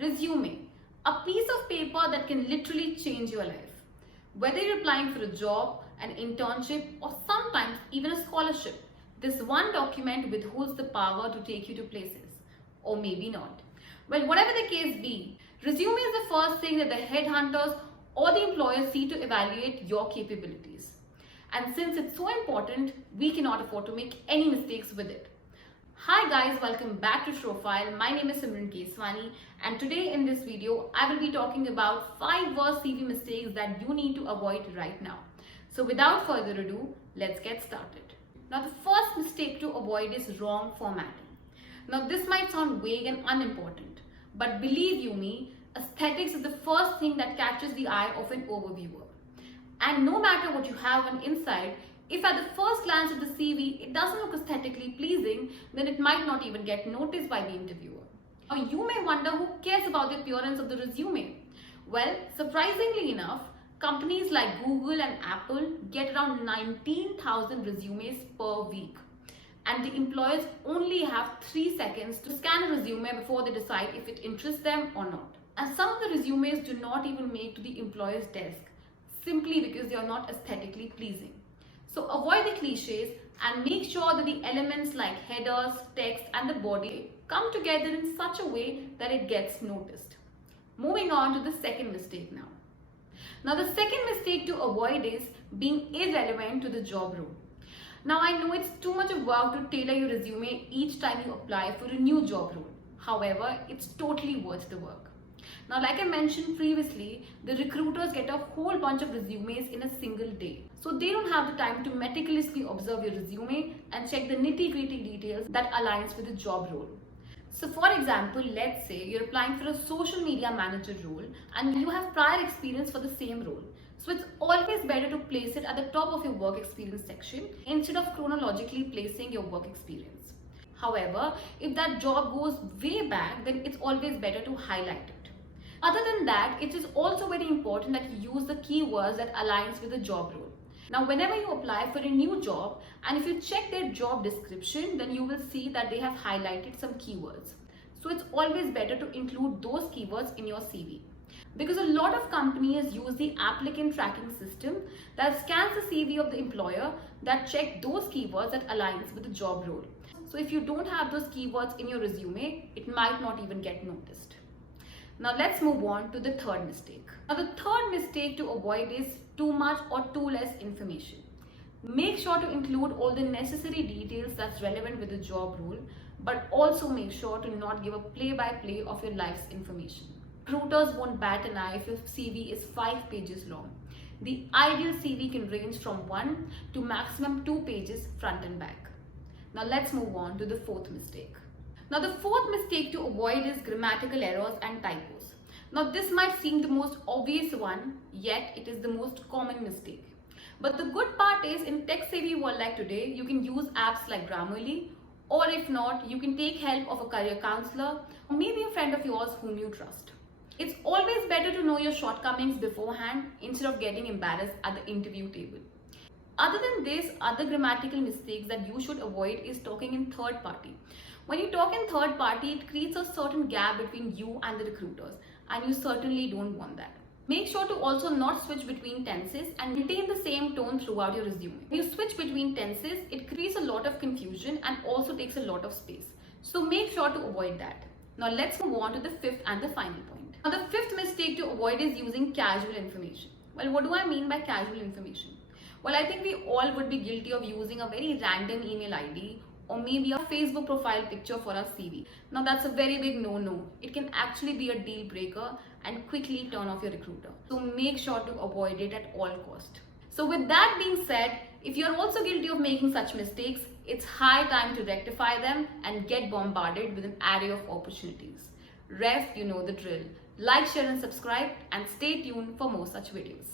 Resume, a piece of paper that can literally change your life. Whether you're applying for a job, an internship, or sometimes even a scholarship, this one document withholds the power to take you to places. Or maybe not. Well, whatever the case be, resume is the first thing that the headhunters or the employers see to evaluate your capabilities. And since it's so important, we cannot afford to make any mistakes with it. Hi guys, welcome back to Shrofile. My name is Simran Keswani, and today in this video, I will be talking about 5 worst CV mistakes that you need to avoid right now. So without further ado, let's get started. Now the first mistake to avoid is wrong formatting. Now this might sound vague and unimportant, but believe you me, aesthetics is the first thing that catches the eye of an overviewer. And no matter what you have on inside, if at the first glance of the CV it doesn't look aesthetically pleasing, then it might not even get noticed by the interviewer. Now you may wonder who cares about the appearance of the resume. Well, surprisingly enough, companies like Google and Apple get around 19,000 resumes per week. And the employers only have 3 seconds to scan a resume before they decide if it interests them or not. And some of the resumes do not even make to the employer's desk, simply because they are not aesthetically pleasing. So avoid the cliches and make sure that the elements like headers, text and the body come together in such a way that it gets noticed. Moving on to the second mistake now. Now the second mistake to avoid is being irrelevant to the job role. Now I know it's too much of work to tailor your resume each time you apply for a new job role. However, it's totally worth the work. Now, like I mentioned previously, the recruiters get a whole bunch of resumes in a single day. So they don't have the time to meticulously observe your resume and check the nitty-gritty details that aligns with the job role. So for example, let's say you're applying for a social media manager role and you have prior experience for the same role. So it's always better to place it at the top of your work experience section instead of chronologically placing your work experience. However, if that job goes way back, then it's always better to highlight it. Other than that, it is also very important that you use the keywords that aligns with the job role. Now, whenever you apply for a new job, and if you check their job description, then you will see that they have highlighted some keywords. So it's always better to include those keywords in your CV. Because a lot of companies use the applicant tracking system that scans the CV of the employer that check those keywords that aligns with the job role. So if you don't have those keywords in your resume, it might not even get noticed. Now let's move on to the third mistake. Now the third mistake to avoid is too much or too less information. Make sure to include all the necessary details that's relevant with the job role, but also make sure to not give a play-by-play of your life's information. Recruiters won't bat an eye if your CV is 5 pages long. The ideal CV can range from 1 to maximum 2 pages front and back. Now let's move on to the fourth mistake. Now the fourth mistake to avoid is grammatical errors and typos. Now this might seem the most obvious one, yet it is the most common mistake. But the good part is in tech-savvy world like today, you can use apps like Grammarly, or if not, you can take help of a career counselor or maybe a friend of yours whom you trust. It's always better to know your shortcomings beforehand instead of getting embarrassed at the interview table. Other than this, other grammatical mistakes that you should avoid is talking in third party. When you talk in third party, it creates a certain gap between you and the recruiters, and you certainly don't want that. Make sure to also not switch between tenses and maintain the same tone throughout your resume. When you switch between tenses, it creates a lot of confusion and also takes a lot of space. So make sure to avoid that. Now let's move on to the fifth and the final point. Now the fifth mistake to avoid is using casual information. Well, what do I mean by casual information? Well, I think we all would be guilty of using a very random email ID or maybe a Facebook profile picture for our CV. Now that's a very big no-no. It can actually be a deal breaker and quickly turn off your recruiter. So make sure to avoid it at all cost. So with that being said, if you're also guilty of making such mistakes, it's high time to rectify them and get bombarded with an array of opportunities. Rest, you know the drill. Like, share and subscribe and stay tuned for more such videos.